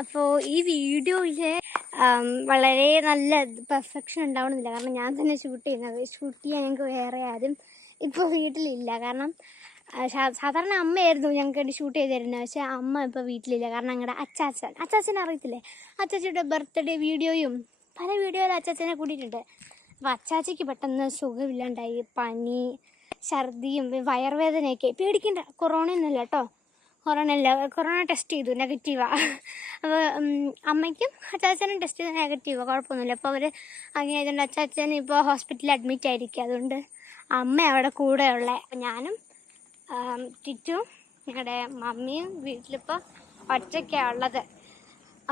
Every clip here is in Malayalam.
അപ്പോൾ ഈ വീഡിയോയിൽ വളരെ നല്ല പെർഫെക്ഷൻ ഉണ്ടാവണമെന്നില്ല. കാരണം ഞാൻ തന്നെ ഷൂട്ട് ചെയ്യാൻ ഞങ്ങൾക്ക് വേറെ ആരും ഇപ്പോൾ വീട്ടിലില്ല. കാരണം സാധാരണ അമ്മയായിരുന്നു ഞങ്ങൾക്ക് വേണ്ടി ഷൂട്ട് ചെയ്ത് തരുന്നത്. പക്ഷേ അമ്മ ഇപ്പോൾ വീട്ടിലില്ല. കാരണം ഞങ്ങളുടെ അച്ചാച്ചനെ അറിയത്തില്ലേ, അച്ചാച്ചിയുടെ ബർത്ത്ഡേ വീഡിയോയും പല വീഡിയോയിൽ അച്ചാച്ചനെ കൂട്ടിയിട്ടുണ്ട്. അപ്പോൾ അച്ചാച്ചിക്ക് പെട്ടെന്ന് സുഖമില്ലാണ്ടായി, പനി, ഛർദിയും വയറുവേദനയൊക്കെ. പേടിക്കണ്ട, കൊറോണയൊന്നുമില്ല കേട്ടോ. കൊറോണ ടെസ്റ്റ് ചെയ്തു, നെഗറ്റീവാണ്. അപ്പോൾ അമ്മയ്ക്കും അച്ചാച്ചനും ടെസ്റ്റ് ചെയ്ത് നെഗറ്റീവാണ്, കുഴപ്പമൊന്നുമില്ല. അപ്പോൾ അവർ അങ്ങനെ ആയതുകൊണ്ട് അച്ചാച്ചൻ ഇപ്പോൾ ഹോസ്പിറ്റലിൽ അഡ്മിറ്റ് ആയിരിക്കും. അതുകൊണ്ട് അമ്മ അവിടെ കൂടെ ഉള്ളത്. അപ്പോൾ ഞാനും ടിറ്റും ഞങ്ങളുടെ മമ്മിയും വീട്ടിലിപ്പോൾ ഒറ്റയ്ക്കാണ് ഉള്ളത്.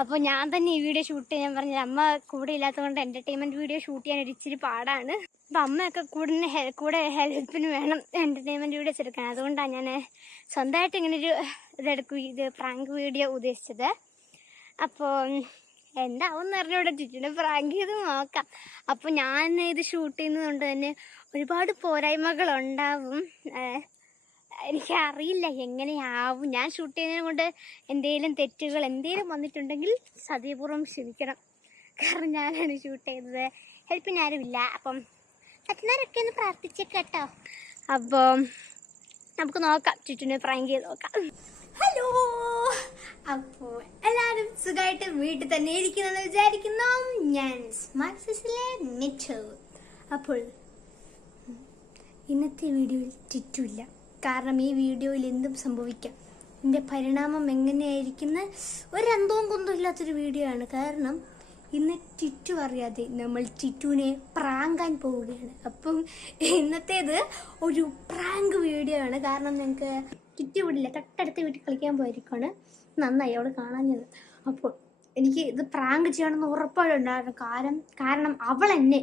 അപ്പോൾ ഞാൻ തന്നെ ഈ വീഡിയോ ഷൂട്ട് ചെയ്യാൻ പറഞ്ഞത്, അമ്മ കൂടെ ഇല്ലാത്തതുകൊണ്ട് എൻ്റർടൈൻമെൻറ്റ് വീഡിയോ ഷൂട്ട് ചെയ്യാൻ ഒരു ഇച്ചിരി പാടാണ്. അപ്പം അമ്മയൊക്കെ കൂടെ ഹെൽപ്പിന് വേണം എൻ്റർടൈൻമെൻറ്റ് വീഡിയോസ് എടുക്കാൻ. അതുകൊണ്ടാണ് ഞാൻ സ്വന്തമായിട്ട് ഇങ്ങനൊരു ഇത് പ്രാങ്ക് വീഡിയോ ഉദ്ദേശിച്ചത്. അപ്പോൾ എന്താവും അറിഞ്ഞൂടെ, ചുറ്റിനെ പ്രാങ്ക് ചെയ്ത് നോക്കാം. അപ്പോൾ ഞാൻ ഇത് ഷൂട്ട് ചെയ്യുന്നതുകൊണ്ട് തന്നെ ഒരുപാട് പോരായ്മകളുണ്ടാവും. എനിക്കറിയില്ല എങ്ങനെയാവും. ഞാൻ ഷൂട്ട് ചെയ്യുന്നതിനെ കൊണ്ട് എന്തെങ്കിലും തെറ്റുകൾ വന്നിട്ടുണ്ടെങ്കിൽ സതീപൂർവ്വം ക്ഷമിക്കണം. കാരണം ഞാനാണ് ഷൂട്ട് ചെയ്തത്, ഹെൽപ്പിന് ആരുമില്ല. അപ്പം അച്ഛനാരൊക്കെ ഒന്ന് പ്രാർത്ഥിച്ചേട്ടോ. അപ്പോൾ നമുക്ക് നോക്കാം, ചുറ്റിനെ പ്രാങ്ക് ചെയ്ത് നോക്കാം. ഹലോ, അപ്പോൾ എല്ലാവരും സുഖമായിട്ട് വീട്ടിൽ തന്നെ ഇരിക്കുന്നെന്ന് വിചാരിക്കുന്നു. ഞാൻ സ്മാർട്ട് സിസിലെ മിച്ചു. അപ്പോൾ ഇന്നത്തെ വീഡിയോയിൽ ടിറ്റുമില്ല. കാരണം ഈ വീഡിയോയിൽ എന്തും സംഭവിക്കാം. ഇതിൻ്റെ പരിണാമം എങ്ങനെയായിരിക്കുന്ന ഒരന്തവും കൊണ്ടും ഇല്ലാത്തൊരു വീഡിയോ ആണ്. കാരണം ഇന്ന് ടിറ്റു അറിയാതെ നമ്മൾ ടിറ്റുവിനെ പ്രാങ്കാൻ പോവുകയാണ്. അപ്പം ഇന്നത്തേത് ഒരു പ്രാങ്ക് വീഡിയോ ആണ്. കാരണം ഞങ്ങൾക്ക് ടിറ്റു വിടില്ല, തൊട്ടടുത്ത വീട്ടിൽ കളിക്കാൻ പോയിരിക്കുകയാണ്. നന്നായി അവൾ കാണാഞ്ഞത്. അപ്പോൾ എനിക്ക് ഇത് പ്രാങ്ക് ചെയ്യണമെന്ന് ഉറപ്പായിട്ടുണ്ടായിരുന്നു. കാരണം അവൾ എന്നെ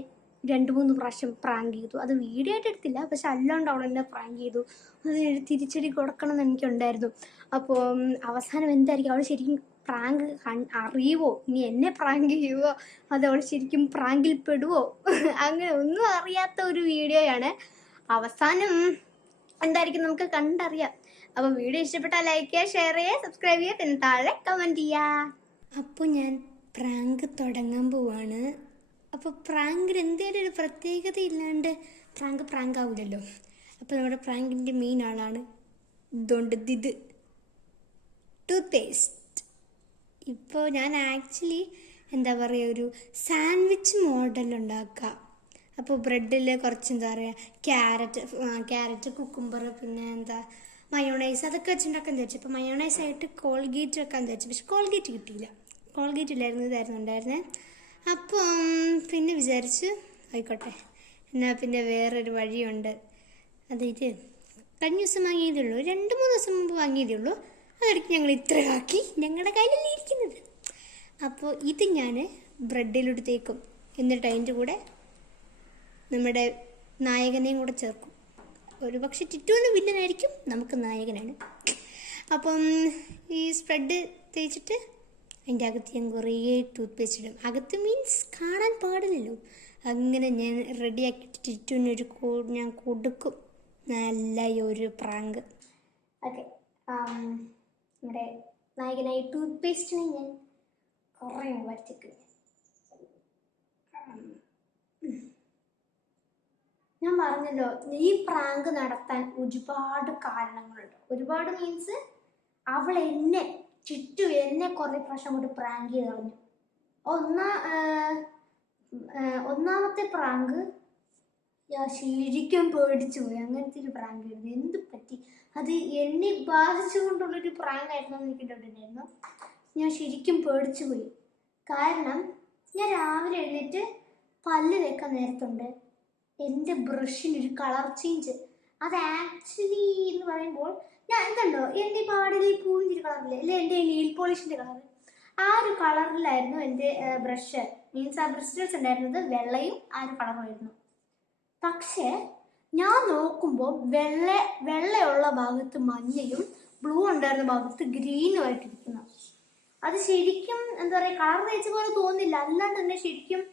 2-3 പ്രാവശ്യം പ്രാങ്ക് ചെയ്തു. അത് വീഡിയോ ആയിട്ട് എടുത്തില്ല, പക്ഷെ അല്ലാണ്ട് അവൾ എന്നെ പ്രാങ്ക് ചെയ്തു. അതിനൊരു തിരിച്ചടി കൊടുക്കണം എന്ന് എനിക്കുണ്ടായിരുന്നു. അപ്പോൾ അവസാനം എന്തായിരിക്കും, അവൾ ശരിക്കും പ്രാങ്ക് അറിയുമോ, ഇനി എന്നെ പ്രാങ്ക് ചെയ്യുമോ, അത് അവൾ ശരിക്കും പ്രാങ്കിൽ പെടുവോ, അങ്ങനെ ഒന്നും അറിയാത്ത ഒരു വീഡിയോയാണ്. അവസാനം എന്തായിരിക്കും നമുക്ക് കണ്ടറിയാം. അപ്പോൾ വീഡിയോ ഇഷ്ടപ്പെട്ടാൽ ലൈക്ക് ചെയ്യുക, ഷെയർ ചെയ്യുക, സബ്സ്ക്രൈബ് ചെയ്യുക, പിന്നെ താഴെ കമൻറ്റ് ചെയ്യുക. അപ്പോൾ ഞാൻ പ്രാങ്ക് തുടങ്ങാൻ പോവാണ്. അപ്പോൾ പ്രാങ്കിന് എന്തെങ്കിലും ഒരു പ്രത്യേകത ഇല്ലാണ്ട് പ്രാങ്ക് ആവില്ലല്ലോ. അപ്പോൾ നമ്മുടെ പ്രാങ്കിൻ്റെ മെയിൻ ആളാണ് ഇത് ടൂത്ത് പേസ്റ്റ്. ഇപ്പോൾ ഞാൻ ആക്ച്വലി എന്താ പറയുക, ഒരു സാൻഡ്വിച്ച് മോഡൽ ഉണ്ടാക്കുക. അപ്പോൾ ബ്രെഡിൽ കുറച്ച് എന്താ പറയുക, ക്യാരറ്റ്, കുക്കുംബർ, പിന്നെ മയോണൈസ്, അതൊക്കെ വെച്ചുണ്ടാക്കാൻ വിചാരിച്ചു. അപ്പോൾ മയോണൈസായിട്ട് കോൾഗേറ്റ് വെക്കാൻ വിചാരിച്ചു. പക്ഷെ കോൾഗേറ്റ് കിട്ടിയില്ല, കോൾഗേറ്റ് ഇല്ലായിരുന്നു, ഇതായിരുന്നു ഉണ്ടായിരുന്നേ. അപ്പം പിന്നെ വിചാരിച്ച് ആയിക്കോട്ടെ, എന്നാൽ പിന്നെ വേറൊരു വഴിയുണ്ട്. അതായത് കഴിഞ്ഞ ദിവസം വാങ്ങിയതേ ഉള്ളൂ, 2-3 ദിവസം മുമ്പ് വാങ്ങിയതേ ഉള്ളൂ. അതിടയ്ക്ക് ഞങ്ങൾ ഇത്രയാക്കി ഞങ്ങളുടെ കയ്യിലല്ലേ ഇരിക്കുന്നത്. അപ്പോൾ ഇത് ഞാൻ ബ്രെഡിലോട്ട് തേക്കും. എന്നിട്ട് അതിൻ്റെ കൂടെ നമ്മുടെ നായകനെയും കൂടെ ചേർക്കും. ഒരു പക്ഷേ ടിറ്റുവിന് വില്ലനായിരിക്കും, നമുക്ക് നായകനാണ്. അപ്പം ഈ സ്പ്രെഡ് തേച്ചിട്ട് അതിൻ്റെ അകത്ത് ഞാൻ കുറേ ടൂത്ത് പേസ്റ്റ് ഇടും. അകത്ത് മീൻസ് കാണാൻ പാടില്ലല്ലോ. അങ്ങനെ ഞാൻ റെഡിയാക്കിയിട്ട് ടിറ്റുവിനൊരു ഞാൻ കൊടുക്കും നല്ല ഒരു പ്രാങ്ക്. ഓക്കെ, നമ്മുടെ നായകനായി ടൂത്ത് പേസ്റ്റിനെ ഞാൻ കുറേ വരച്ചിട്ട് ഞാൻ പറഞ്ഞല്ലോ, ഈ പ്രാങ്ക് നടത്താൻ ഒരുപാട് കാരണങ്ങളുണ്ട്. ഒരുപാട് മീൻസ് ടിറ്റു എന്നെ കുറേ പ്രാവശ്യം കൊണ്ട് പ്രാങ്ക് ചെയ്ത് കളഞ്ഞു. ഒന്നാമത്തെ പ്രാങ്ക് ഞാൻ ശരിക്കും പേടിച്ചു പോയി. അങ്ങനത്തെ ഒരു പ്രാങ്ക് ആയിരുന്നു. എന്ത് പറ്റി, അത് എന്നെ ബാധിച്ചുകൊണ്ടുള്ളൊരു പ്രാങ്ക് ആയിരുന്നു എന്ന് എനിക്ക് ഡൗട്ടുണ്ടായിരുന്നു. ഞാൻ ശരിക്കും പേടിച്ചു പോയി. കാരണം ഞാൻ രാവിലെ എഴുന്നേറ്റ് പല്ല് തേക്കാൻ നേരത്തുണ്ട് എൻ്റെ ബ്രഷിനൊരു കളർ ചേഞ്ച്. അത് ആക്ച്വലി എന്ന് പറയുമ്പോൾ ഞാൻ കണ്ടോ, എൻ്റെ പാടിൽ ഈ പൂവിൻ്റെ കളറില്ലേ, അല്ലെ എൻ്റെ നെയിൽ പോളിഷിൻ്റെ കളർ, ആ ഒരു കളറിലായിരുന്നു എൻ്റെ ബ്രഷ്. മീൻസ് ആ ബ്രഷസ് ഉണ്ടായിരുന്നത് വെള്ളയും ആ ഒരു കളറുമായിരുന്നു. പക്ഷേ ഞാൻ നോക്കുമ്പോൾ വെള്ളയുള്ള ഭാഗത്ത് മഞ്ഞയും ബ്ലൂ ഉണ്ടായിരുന്ന ഭാഗത്ത് ഗ്രീനും ആയിട്ടിരിക്കുന്നു. അത് ശരിക്കും എന്താ പറയുക, കളർ തേച്ച പോലെ തോന്നില്ല. അല്ലാണ്ട് തന്നെ ശരിക്കും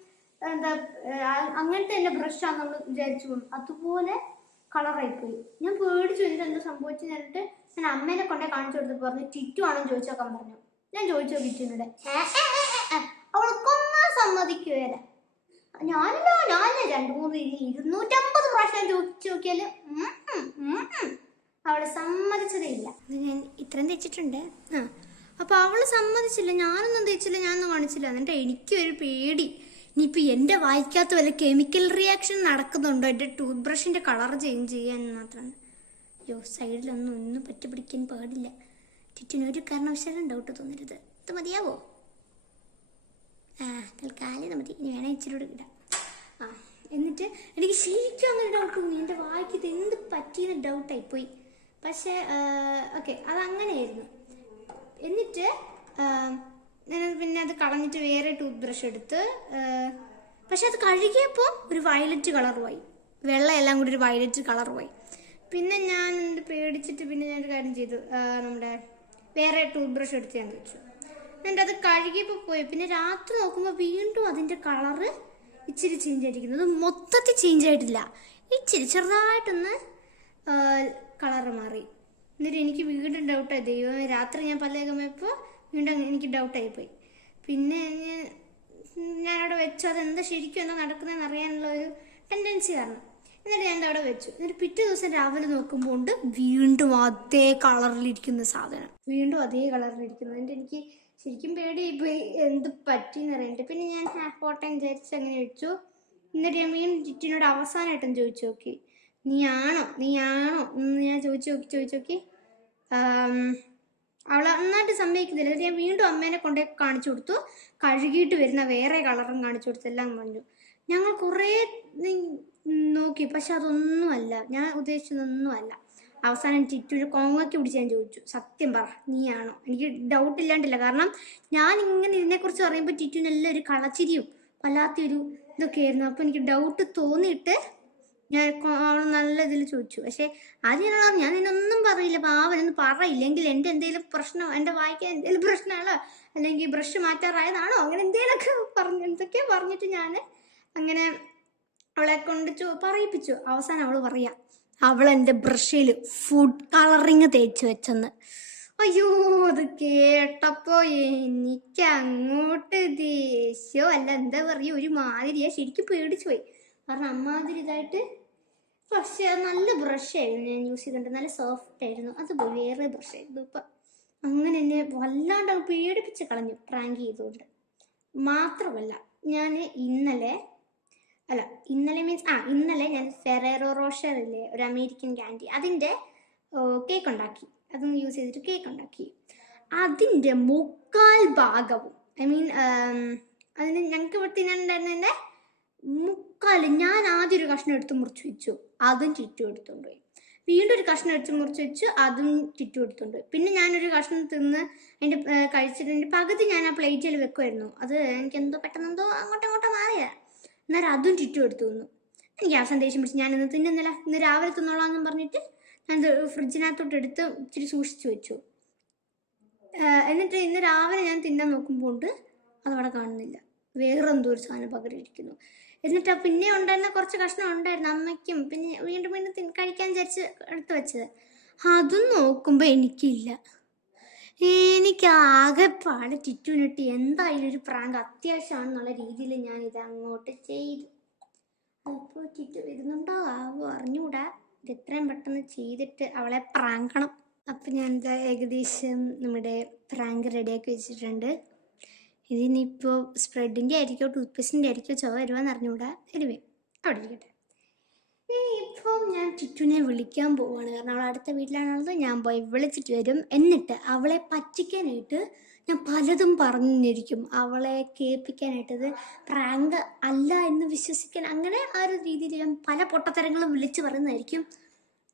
അങ്ങനത്തെ തന്നെ ബ്രഷാന്ന് നമ്മൾ വിചാരിച്ചു പോകും. അതുപോലെ കളറായിപ്പോയി. ഞാൻ പേടിച്ചു, എന്താ സംഭവിച്ചു. എന്നിട്ട് ഞാൻ അമ്മേനെ കൊണ്ടേ കാണിച്ചു കൊടുത്ത് പറഞ്ഞു ടിറ്റു ആണെന്ന് ചോദിച്ചോക്കാൻ പറഞ്ഞു. ഞാൻ ചോദിച്ചു നോക്കിയിട്ടുണ്ട്. അവൾക്കൊന്നും സമ്മതിക്കുകയില്ല. ഞാനില്ല 200-250 പ്രാവശ്യം ചോദിച്ചു നോക്കിയാല് അവള് സമ്മതിച്ചതേ ഇല്ല. ഞാൻ ഇത്രയും തെച്ചിട്ടുണ്ട്. അപ്പൊ അവള് സമ്മതിച്ചില്ല, ഞാനൊന്നും തെച്ചില്ല, ഞാനൊന്നും കാണിച്ചില്ല. എന്നിട്ട് എനിക്കൊരു പേടി, ഇനിയിപ്പോൾ എൻ്റെ വായിക്കാത്ത വല്ല കെമിക്കൽ റിയാക്ഷൻ നടക്കുന്നുണ്ടോ എൻ്റെ ടൂത്ത് ബ്രഷിൻ്റെ കളർ ചേഞ്ച് ചെയ്യാൻ മാത്രമാണ്. അയ്യോ, ഒന്നും പറ്റി പിടിക്കാൻ പാടില്ല. ചുറ്റിനൊരു കാരണവശാലും ഡൗട്ട് തോന്നരുത്. ഇത് മതിയാവോ? തൽക്കാലം മതി, ഇനി വേണേൽ ഇച്ചിരി കൂടെ ഇടാം. എന്നിട്ട് എനിക്ക് ശരിക്കും അങ്ങനെ ഡൗട്ട് തോന്നി, എൻ്റെ വായിക്കത്ത് എന്ത് പറ്റിയെന്ന് ഡൗട്ടായിപ്പോയി. പക്ഷേ ഓക്കെ, അതങ്ങനെയായിരുന്നു. എന്നിട്ട് പിന്നെ അത് കളഞ്ഞിട്ട് വേറെ ടൂത്ത് ബ്രഷ് എടുത്ത്, പക്ഷെ അത് കഴുകിയപ്പോൾ ഒരു വയലറ്റ് കളറുമായി, വെള്ളം എല്ലാം കൂടി ഒരു വയലറ്റ് കളറുമായി. പിന്നെ ഞാൻ പേടിച്ചിട്ട് പിന്നെ ഞാനൊരു കാര്യം ചെയ്തു, നമ്മുടെ വേറെ ടൂത്ത് ബ്രഷ് എടുത്ത് ഞാൻ വെച്ചു. എന്നിട്ട് അത് കഴുകിയപ്പോൾ പോയി. പിന്നെ രാത്രി നോക്കുമ്പോൾ വീണ്ടും അതിൻ്റെ കളറ് ഇച്ചിരി ചേഞ്ച് ആയിരിക്കുന്നത്. മൊത്തത്തിൽ ചേഞ്ച് ആയിട്ടില്ല, ഇച്ചിരി ചെറുതായിട്ടൊന്ന് കളറ് മാറി. എന്നിട്ട് എനിക്ക് വീണ്ടും ഡൗട്ടായി, ദൈവമേ, രാത്രി ഞാൻ പല്ലേക്കുമ്പോൾ വീണ്ടും എനിക്ക് ഡൗട്ടായിപ്പോയി. പിന്നെ ഞാനവിടെ വെച്ചു, അതെന്താ ശരിക്കും എന്താ നടക്കുന്നതെന്ന് അറിയാനുള്ള ഒരു ടെൻഡൻസി കാരണം. എന്നിട്ട് ഞാൻ അവിടെ വെച്ചു. എന്നിട്ട് പിറ്റേ ദിവസം രാവിലെ നോക്കുമ്പോൾ ഉണ്ട് വീണ്ടും അതേ കളറിലിരിക്കുന്ന സാധനം, വീണ്ടും അതേ കളറിലിരിക്കുന്നത്. എന്നിട്ട് എനിക്ക് ശരിക്കും പേടിയായിപ്പോയി, എന്ത് പറ്റിയെന്ന് അറിയണ്ടേ. പിന്നെ ഞാൻ പോട്ടെ വിചാരിച്ച് അങ്ങനെ വെച്ചു. എന്നിട്ട് ഞാൻ വീണ്ടും ചുറ്റിനോട് അവസാനമായിട്ടും ചോദിച്ചു നോക്കി, നീ ആണോ എന്ന് ഞാൻ ചോദിച്ചു നോക്കി. അവൾ നന്നായിട്ട് സമ്മതിക്കുന്നില്ല. എന്നിട്ട് ഞാൻ വീണ്ടും അമ്മേനെ കൊണ്ടേ കാണിച്ചു കൊടുത്തു, കഴുകിയിട്ട് വരുന്ന വേറെ കളറും കാണിച്ചു കൊടുത്തു, എല്ലാം പറഞ്ഞു. ഞങ്ങൾ കുറേ നോക്കി, പക്ഷെ അതൊന്നുമല്ല, ഞാൻ ഉദ്ദേശിച്ചതൊന്നുമല്ല. അവസാനം ടിറ്റുവിന് കോങ്ങയ്ക്ക് പിടിച്ച് ഞാൻ ചോദിച്ചു, സത്യം പറ, നീയാണോ? എനിക്ക് ഡൗട്ട് ഇല്ലാണ്ടില്ല, കാരണം ഞാൻ ഇങ്ങനെ ഇതിനെക്കുറിച്ച് പറയുമ്പോൾ ടിറ്റുവിനെല്ലാം ഒരു കളച്ചിരിയും വല്ലാത്തൊരു ഇതൊക്കെ ആയിരുന്നു. അപ്പോൾ എനിക്ക് ഡൗട്ട് തോന്നിയിട്ട് ഞാൻ അവൾ നല്ല ഇതിൽ ചോദിച്ചു. പക്ഷെ ആദ്യം ഞാൻ നിന്നൊന്നും പറയില്ല, പാവനൊന്നും പറയില്ലെങ്കിൽ എൻ്റെ എന്തെങ്കിലും പ്രശ്നം, എൻ്റെ വായിക്കാൻ എന്തെങ്കിലും പ്രശ്നമാണോ, അല്ലെങ്കിൽ ബ്രഷ് മാറ്റാറായതാണോ, അങ്ങനെ എന്തെങ്കിലുമൊക്കെ എന്തൊക്കെയോ പറഞ്ഞിട്ട് ഞാൻ അങ്ങനെ അവളെ കൊണ്ട് പറയിപ്പിച്ചു. അവസാനം അവൾ പറയാം, അവൾ എൻ്റെ ബ്രഷിൽ ഫുഡ് കളറിങ് തേച്ച് വെച്ചെന്ന്. അയ്യോ, അത് കേട്ടപ്പോ എനിക്ക് അങ്ങോട്ട് ദേഷ്യമോ അല്ല എന്താ പറയുക, ഒരു മാതിരിയാ, ശരിക്കും പേടിച്ചു പോയി. കാരണം അമ്മാതിരി ഇതായിട്ട്. പക്ഷെ നല്ല ബ്രഷായിരുന്നു ഞാൻ യൂസ് ചെയ്തിട്ടുണ്ട്, നല്ല സോഫ്റ്റ് ആയിരുന്നു. അത് പോയി വേറെ ബ്രഷായിരുന്നു. ഇപ്പം അങ്ങനെ എന്നെ വല്ലാണ്ട് പേടിപ്പിച്ച് കളഞ്ഞു പ്രാങ്ക് ചെയ്തുകൊണ്ട്. മാത്രമല്ല, ഞാൻ ഇന്നലെ ഇന്നലെ ഞാൻ ഫെറേറോ റോഷർ ഇല്ലേ, ഒരു അമേരിക്കൻ ക്യാൻഡി, അതിൻ്റെ കേക്ക് ഉണ്ടാക്കി. അതൊന്ന് യൂസ് ചെയ്തിട്ട് കേക്ക് ഉണ്ടാക്കി. അതിൻ്റെ 3/4 ഭാഗവും, അതിന് ഞങ്ങൾക്ക് ഇവിടെ തിന്നാനുണ്ടായിരുന്നതിൻ്റെ 3/4 ഞാൻ ആദ്യം ഒരു കഷ്ണം എടുത്ത് മുറിച്ച് വെച്ചു, അതും ചുറ്റും എടുത്തുകൊണ്ട് പോയി. വീണ്ടും ഒരു കഷ്ണം എടുത്ത് മുറിച്ച് വെച്ചു, അതും ചുറ്റും എടുത്തുകൊണ്ട് പോയി. പിന്നെ ഞാനൊരു കഷ്ണം തിന്ന് അതിൻ്റെ കഴിച്ചിട്ട് അതിൻ്റെ പകുതി ഞാൻ ആ പ്ലേറ്റിൽ വെക്കുമായിരുന്നു. അത് എനിക്കെന്തോ പെട്ടെന്നെന്തോ അങ്ങോട്ടോ മാറിയാ, എന്നാലും അതും ചുറ്റും എടുത്തു തിന്നു. എനിക്ക് അവസാനം ദേഷ്യം പിടിച്ച്, ഞാനിന്ന് തിന്നുന്നില്ല, ഇന്ന് രാവിലെ തിന്നോളാമെന്നും പറഞ്ഞിട്ട് ഞാൻ ഫ്രിഡ്ജിനകത്തോട്ട് എടുത്ത് ഇച്ചിരി സൂക്ഷിച്ചു വെച്ചു. എന്നിട്ട് ഇന്ന് രാവിലെ ഞാൻ തിന്നാൻ നോക്കുമ്പോൾ ഉണ്ട് അതവിടെ കാണുന്നില്ല, വേറെ എന്തോ ഒരു സാധനം പകരമിരിക്കുന്നു. എന്നിട്ട് പിന്നെ ഉണ്ടായിരുന്ന കുറച്ച് കഷ്ണം ഉണ്ടായിരുന്നു അമ്മയ്ക്കും, പിന്നെ വീണ്ടും കഴിക്കാൻ വിചാരിച്ച് എടുത്ത് വെച്ചത്. അതും നോക്കുമ്പോൾ എനിക്കില്ല. എനിക്ക് ആകെപ്പാട് ടിറ്റുവിനിട്ട് എന്തായാലും ഒരു പ്രാങ്ക് അത്യാവശ്യമാണെന്നുള്ള രീതിയിൽ ഞാൻ ഇത് അങ്ങോട്ട് ചെയ്തു. അപ്പോൾ ടിറ്റു വരുന്നുണ്ടോ ആവോ അറിഞ്ഞൂടാ, ഇത് എത്രയും പെട്ടെന്ന് ചെയ്തിട്ട് അവളെ പ്രാങ്കണം. അപ്പം ഞാൻ ഏകദേശം നമ്മുടെ പ്രാങ്ക് റെഡിയാക്കി വെച്ചിട്ടുണ്ട്. ഇതിനിപ്പോൾ സ്പ്രെഡിൻ്റെ ആയിരിക്കോ ടൂത്ത് പേസ്റ്റിൻ്റെ ആയിരിക്കോ ചോ വരുവാന്ന് അറിഞ്ഞുകൂടാ. എനിവേ അവിടെ ഇരിക്കട്ടെ. ഇപ്പം ഞാൻ ടിറ്റുവിനെ വിളിക്കാൻ പോവുകയാണ്, കാരണം അവൾ അടുത്ത വീട്ടിലാണുള്ളത്. ഞാൻ പോയി വിളിച്ചിട്ട് വരും. എന്നിട്ട് അവളെ പറ്റിക്കാനായിട്ട് ഞാൻ പലതും പറഞ്ഞിരിക്കും, അവളെ കേൾപ്പിക്കാനായിട്ടത് പ്രാങ്ക് അല്ല എന്ന് വിശ്വസിക്കാൻ, അങ്ങനെ ആ ഒരു രീതിയിൽ ഞാൻ പല പൊട്ടത്തരങ്ങളും വിളിച്ച് പറയുന്നതായിരിക്കും.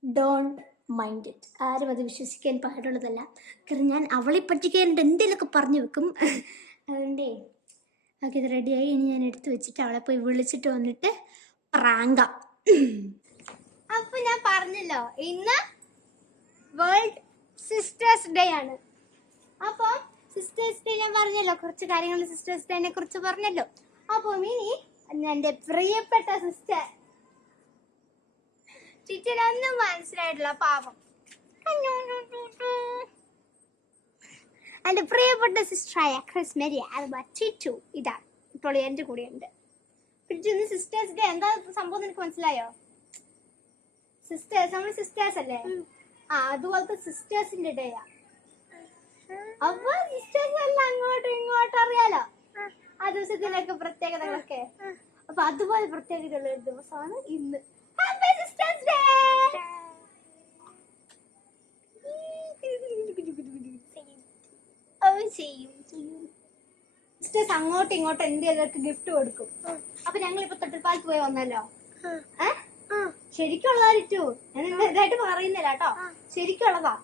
ഡോണ്ട് മൈൻഡ് ഇറ്റ്, ആരും അത് വിശ്വസിക്കാൻ പാടുള്ളതല്ല. കാരണം ഞാൻ അവളെ പറ്റിക്കാനായിട്ട് എന്തെങ്കിലുമൊക്കെ പറഞ്ഞു വെക്കും. അതുകൊണ്ടേ ഓക്കെ, ഇത് റെഡിയായി. ഇനി ഞാൻ എടുത്ത് വെച്ചിട്ട് അവളെ പോയി വിളിച്ചിട്ട് വന്നിട്ട് പ്രാങ്കാം. അപ്പൊ ഞാൻ പറഞ്ഞല്ലോ, ഇന്ന് വേൾഡ് സിസ്റ്റേഴ്സ് ഡേ ആണ്. അപ്പൊ സിസ്റ്റേഴ്സ് ഡേ ഞാൻ പറഞ്ഞല്ലോ, കുറച്ച് കാര്യങ്ങൾ സിസ്റ്റേഴ്സ് ഡേനെ കുറിച്ച് പറഞ്ഞല്ലോ. അപ്പൊ ഇനി എന്റെ പ്രിയപ്പെട്ട സിസ്റ്റർ ടീച്ചറൊന്നും മനസ്സിലായിട്ടില്ല, പാവം. എൻ്റെ പ്രിയപ്പെട്ട സിസ്റ്ററായ ക്രിസ്മരിയ അത് ചിറ്റു ഇതാണ് ഇപ്പോൾ എൻ്റെ കൂടെയുണ്ട്. പിന്നെ സിസ്റ്റേഴ്സ് ഡേ എന്താ സംഭവം നിനക്ക് മനസ്സിലായോ? സിസ്റ്റേഴ്സ് നമ്മൾ സിസ്റ്റേഴ്സ് അല്ലേ? അതുപോലത്തെ സിസ്റ്റേഴ്സിന്റെ ഡേയാ. അപ്പൊ സിസ്റ്റേഴ്സ് എല്ലാം അങ്ങോട്ടും ഇങ്ങോട്ടും അറിയാലോ ആ ദിവസത്തിനൊക്കെ പ്രത്യേകതകളൊക്കെ. അപ്പൊ അതുപോലെ പ്രത്യേകതയുള്ള ഒരു ദിവസമാണ് ഇന്ന്. Happy sisters day. സിസ്റ്റേഴ്സ് അങ്ങോട്ടും ഇങ്ങോട്ടും എന്തെങ്കിലും ഗിഫ്റ്റ് കൊടുക്കും. അപ്പൊ ഞങ്ങളിപ്പോ തൊട്ടിൽപ്പാലത്ത് പോയി വന്നല്ലോ. ശരിക്കുള്ളതായിട്ടു ഞാൻ ഇതായിട്ട് പറയുന്നില്ല കേട്ടോ, ശരിക്കുള്ളതാ.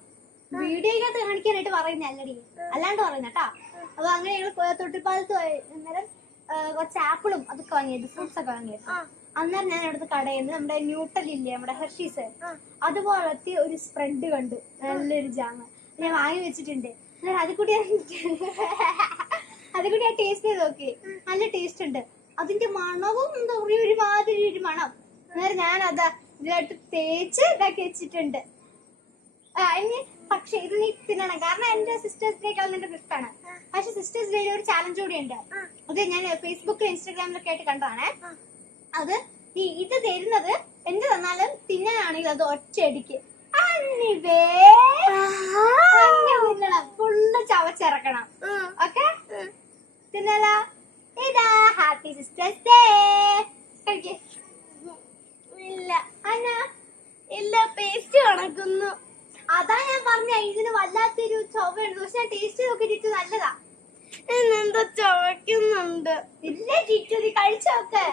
വീഡിയോക്കകത്ത് കാണിക്കാനായിട്ട് പറയുന്നല്ലടി, അല്ലാണ്ട് പറയുന്ന കേട്ടോ. അപ്പൊ അങ്ങനെ ഞങ്ങൾ തൊട്ടിൽപ്പാലത്ത് പോയി അന്നേരം കുറച്ച് ആപ്പിളും അതൊക്കെ വാങ്ങിയത്, ഫ്രൂട്ട്സ് ഒക്കെ വാങ്ങിയത്. അന്നേരം ഞാൻ അവിടുത്തെ കടയിൽ നിന്ന് നമ്മുടെ ന്യൂട്ടൽ ഇല്ലേ, നമ്മുടെ ഹെർഷീസ്, അതുപോലത്തെ ഒരു സ്പ്രെഡ് കണ്ടു, നല്ലൊരു ജാമ് ഞാൻ വാങ്ങി വെച്ചിട്ടുണ്ട്. അത് കൂടി ഞാൻ ടേസ്റ്റ് ചെയ്ത് നോക്കി, നല്ല ടേസ്റ്റ് ഉണ്ട്. അതിന്റെ മണവും എന്താ പറയുക, ഒരുമാതിരി ഒരു മണം. അന്നേരം ഞാൻ അതാ ഇതിലായിട്ട് തേച്ച് ഇതാക്കി വെച്ചിട്ടുണ്ട്. ഇനി പക്ഷെ ഇത് നീ തിന്നണം, കാരണം എന്റെ സിസ്റ്റേഴ്സ് ഡേക്കാൾ നിന്റെ ഗിഫ്റ്റാണ്. പക്ഷെ സിസ്റ്റേഴ്സ് ഡേയിൽ ഒരു ചാലഞ്ച് കൂടി ഉണ്ട്. അത് ഞാൻ ഫേസ്ബുക്കിലും ഇൻസ്റ്റാഗ്രാമിലൊക്കെ ആയിട്ട് കണ്ടതാണേ. അത് നീ ഇത് തരുന്നത് എന്ത് തന്നാലും തിന്നാനാണെങ്കിൽ അത് ഒറ്റയടിക്ക് ഫുള്ള് ചവച്ചിറക്കണം. ഓക്കെ, തിന്നല. ഇതാ ഹാപ്പി സിസ്റ്റേഴ്സ് ഡേ. കഴിക്കേ. ഇല്ല അന്നാ ഇല്ല, പേസ്റ്റ് കണക്കുന്നു. അതാ ഞാൻ പറഞ്ഞ ഇതിന് വല്ലാത്തൊരു ചൊവയുണ്ട്. പക്ഷെ ഞാൻ ടേസ്റ്റ് നോക്കിട്ട് നല്ലതാ. എന്താ ചവയ്ക്കുന്നുണ്ട്? ഇല്ല ചിറ്റു, നീ കഴിച്ചു നോക്ക്.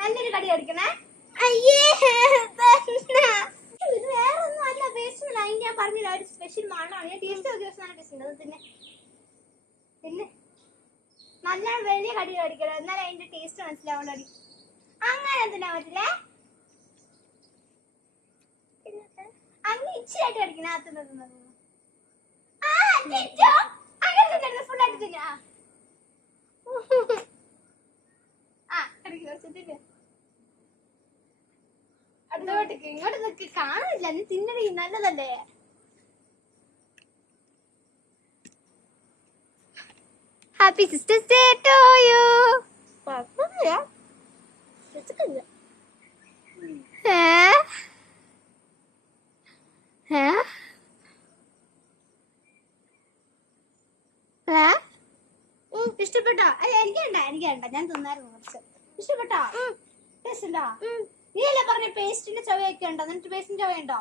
നല്ലൊരു കടി കടിക്കണേ. അയ്യേ, ഇത് വേറെ ഒന്നും അല്ല, പേസ്റ്റ് അല്ല. അതിന് ഞാൻ പറഞ്ഞില്ല, ഒരു സ്പെഷ്യൽ മണമാണ്. ഞാൻ ടേസ്റ്റ് നോക്കിയ ദിവസം നല്ല ടേസ്റ്റ് ഉണ്ട്. പിന്നെ നല്ല വലിയ കടി കടിക്കണം, എന്നാലും അതിന്റെ ടേസ്റ്റ് മനസ്സിലാവണ്ട. അങ്ങനെ എന്തിനാ പറ്റില്ലേ? അങ്ങനെ ഇച്ചിരിയായിട്ട് കടിക്കണ. അടുത്തോട്ടേക്ക് ഇങ്ങോട്ട് നിൽക്ക്, കാണില്ല. നീ തിന്നടി, നല്ലതല്ലേ? Happy sisters day to you. ഇഷ്ടപ്പെട്ടോ? എനിക്ക് വേണ്ട, ഞാൻ തിന്നായിരുന്നു കുറച്ച്. ഇഷ്ടപ്പെട്ടോ? ടേസ്റ്റ് ഉണ്ടോ? നീ അല്ലേ പറഞ്ഞ പേസ്റ്റിന്റെ ചവയൊക്കെ ഉണ്ടോ? എന്നിട്ട് പേസ്റ്റിന്റെ ചവയുണ്ടോ?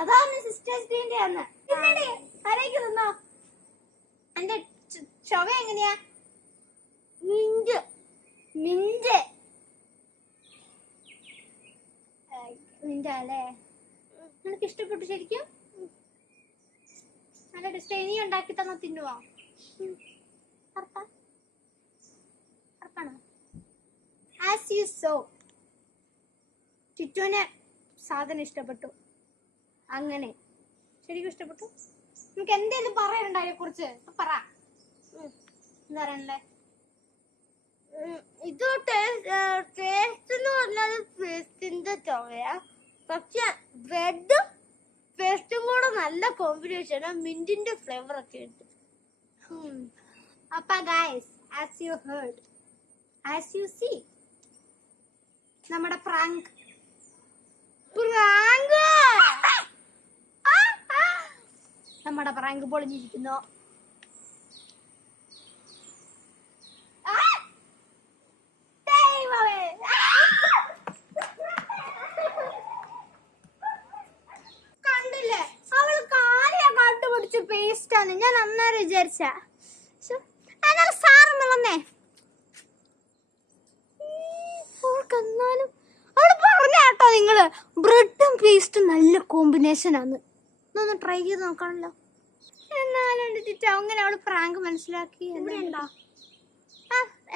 അതാണ് സിസ്റ്റേഴ്സ് ഡേന്റെ അന്ന്. ആരേക്ക് തിന്നോ? എന്റെ ചവ എങ്ങനെയാ? മിന്റ് അല്ലേ? നിനക്ക് ഇഷ്ടപ്പെട്ടു ശരിക്കും? നല്ല ടേസ്റ്റ്. ഇനി ഉണ്ടാക്കി തന്നോ, തിന്നുവോ? As you saw. ചിറ്റുവിന് സാധനം ഇഷ്ടപ്പെട്ടു. അങ്ങനെ ശരിക്കും ഇഷ്ടപ്പെട്ടു. നമുക്ക് എന്തേലും പറയാനുണ്ടോ അതിനെ കുറിച്ച്? പറ. എന്താ പറയണ്ടേ? ഇത് ടേസ്റ്റ് എന്ന് പറഞ്ഞാൽ പേസ്റ്റിന്റെ ചൊവയാ. പക്ഷെ ബ്രെഡും പേസ്റ്റും കൂടെ നല്ല കോമ്പിനേഷനാ. മിന്റിന്റെ ഫ്ലേവർ ഒക്കെ ഉണ്ട്. അപ്പൊ guys, as you heard, as you see, നമ്മുടെ പ്രാങ്ക് പൊളിഞ്ഞിരിക്കുന്നു. കണ്ടില്ലേ, അവള് കാലിയാ കാട്ടുപിടിച്ച് പേസ്റ്റാന്ന് ഞാൻ അന്നേരം വിചാരിച്ച. സാറ് വന്നേ, അവൾക്കെന്നാലും അവള് പറഞ്ഞ കേട്ടോ നിങ്ങള്, ബ്രെഡും പേസ്റ്റും നല്ല കോമ്പിനേഷൻ ആണ്. ഇതൊന്ന് ട്രൈ ചെയ്ത് നോക്കണല്ലോ. എന്നാലും അങ്ങനെ അവള് പ്രാങ്ക് മനസ്സിലാക്കി. എങ്ങനെയുണ്ടോ?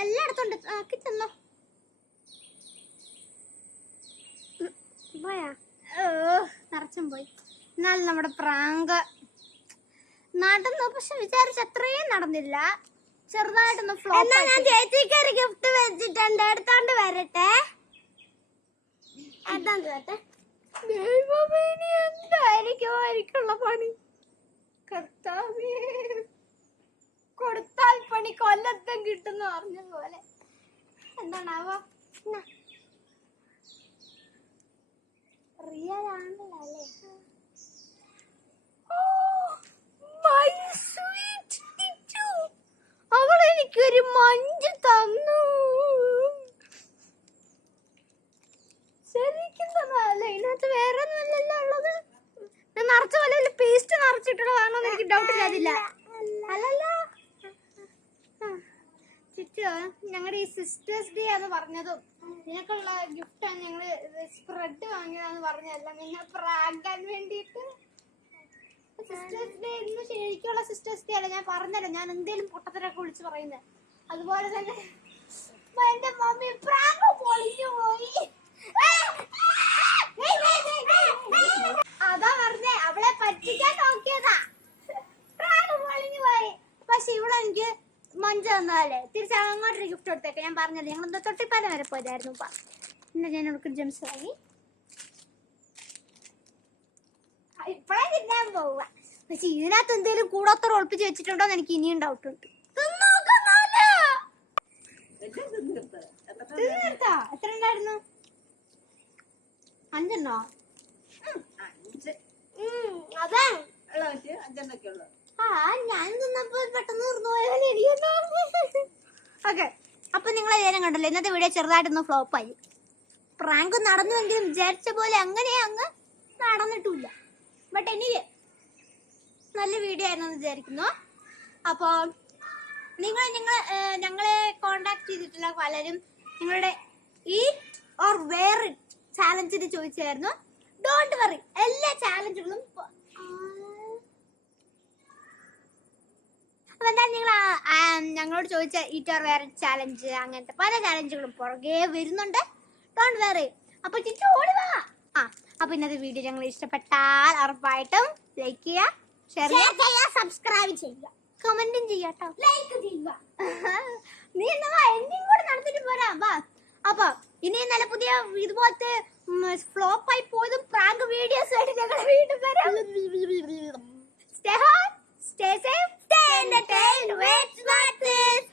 എല്ലായിടത്തും ഉണ്ട്, ആക്കി തന്നോ. പോയാ? നിറച്ചും പോയി. എന്നാലും നമ്മുടെ പ്രാങ്ക് നടന്നു, പക്ഷെ വിചാരിച്ച അത്രയും നടന്നില്ല. ചെറുതായിട്ടൊന്ന് എന്നാ ഫ്ലോപ്പ് ഞാൻ ചേച്ചിക്ക് ഒരു ഗിഫ്റ്റ് വെച്ചിട്ടുണ്ട്, എടുത്തോണ്ട് വരട്ടെ. എടുത്തോണ്ട് വരട്ടെ. എന്തായിരിക്കും എനിക്കുള്ള പണി? കർത്താവേ, കൊടുത്താൽ പണി കൊല്ലത്തും കിട്ടുന്ന പറഞ്ഞ പോലെ. എന്താണാവോ? റിയൽ ആണല്ലോ അല്ലേ? അവൾ എനിക്കൊരു മഞ്ച് തന്നു. ശരിക്കും തന്നതല്ലേ? ഇതിനകത്ത് വേറെ ഒന്നുമല്ലല്ലോ ഉള്ളത്. ഞാൻ നിറച്ച പോലെ പേസ്റ്റ് നിറച്ചിട്ടുള്ളതാണോ എന്ന് എനിക്ക് ഡൗട്ട് ഇല്ലാതില്ല. അല്ലല്ലോ. ചുറ്റോ ഞങ്ങളുടെ ഈ സിസ്റ്റേഴ്സ് ഡേ എന്ന് പറഞ്ഞതും നിനക്കുള്ള ഗിഫ്റ്റാണ് ഞങ്ങള് സ്പ്രെഡ് വാങ്ങിയതാന്ന് പറഞ്ഞതല്ല, നിന്നെ പ്രാഗാൻ വേണ്ടിയിട്ട്. സിസ്റ്റേഴ്സ് ഡേ ഇന്ന് ശരിക്കുള്ള സിസ്റ്റേഴ്സ് ഡേ അല്ല, ഞാൻ പറഞ്ഞല്ലോ, ഞാൻ എന്തേലും പൊട്ടത്തരൊക്കെ വിളിച്ച് പറയുന്നത്. അതുപോലെ തന്നെ എന്റെ മമ്മി പ്രാങ്ക് പൊളിഞ്ഞു പോയി. അതാ പറഞ്ഞേ, അവളെ പറ്റിക്കാൻ നോക്കിയതാ. പ്രാങ്ക് പൊളിഞ്ഞു പോയി. പക്ഷെ ഇവിടെ എനിക്ക് മഞ്ച തന്നാലേ തിരിച്ച് അങ്ങോട്ടൊരു ഗിഫ്റ്റ് കൊടുത്തേക്കെ. ഞാൻ പറഞ്ഞത് ഞങ്ങൾ എന്താ തൊട്ടിപ്പാലം വരെ പോയതായിരുന്നു. പിന്നെ ഞാൻ അവർക്ക് ജെംസ് വാങ്ങി. ഇപ്പഴേ തിന്നാൻ പോവുക. പക്ഷെ ഇതിനകത്ത് എന്തെങ്കിലും കൂടോത്തറ ഒളിപ്പിച്ച് വെച്ചിട്ടുണ്ടോ എന്ന് എനിക്ക് ഇനിയും ഡൗട്ട് ഉണ്ട്. എത്ര ഉണ്ടായിരുന്നു? 5 അതെ. ഞാൻ തിന്നപ്പോ പെട്ടെന്ന് തീർന്നു പോയാലും എനിക്ക്. ഓക്കെ, അപ്പൊ നിങ്ങൾ ഏതായാലും കണ്ടല്ലോ, ഇന്നത്തെ വീഡിയോ ചെറുതായിട്ടൊന്ന് ഫ്ലോപ്പായി. പ്രാങ്ക് നടന്നുവെങ്കിലും വിചാരിച്ച പോലെ അങ്ങനെ അങ്ങ് നടന്നിട്ടില്ല. ബട്ട് എനിക്ക് നല്ല വീഡിയോ ആയിരുന്നു വിചാരിക്കുന്നു. അപ്പോൾ ഞങ്ങളെ കോണ്ടാക്ട് ചെയ്തിട്ടുള്ള പലരും നിങ്ങളുടെ ഈറ്റ് ഓർ വെയർ ചാലഞ്ചിന് ചോദിച്ചായിരുന്നു. ഡോണ്ട് വറി, എല്ലാ ചാലഞ്ചുകളും എന്താ നിങ്ങൾ ഞങ്ങളോട് ചോദിച്ച ഈറ്റ് ഓർ വെയർ ചാലഞ്ച്, അങ്ങനത്തെ പല ചാലഞ്ചുകളും പുറകെ വരുന്നുണ്ട്. Don't worry. അപ്പൊ ചിറ്റു ഓടി വാ. അപ്പൊ ഇന്നത്തെ വീഡിയോ ഞങ്ങൾ ഇഷ്ടപ്പെട്ടാൽ ഉറപ്പായിട്ടും ലൈക്ക് ചെയ്യുക, ഷെയർ ചെയ്യുക, സബ്സ്ക്രൈബ് ചെയ്യുക, കമന്റും ചെയ്യാട്ടോ, ലൈക്ക് ചെയ്യുക. നീ എന്നാ എൻഡിങ് കൂടെ നടത്തിട്ട് പോരാ. അപ്പൊ ഇനി നല്ല പുതിയ ഇതുപോലത്തെ ഫ്ലോപ്പ് ആയി പോയതും പ്രാങ്ക് വീഡിയോസ് ആയിട്ട് ഞങ്ങളുടെ വീണ്ടും വരാം. Stay home, stay safe, stay entertained with Smarties.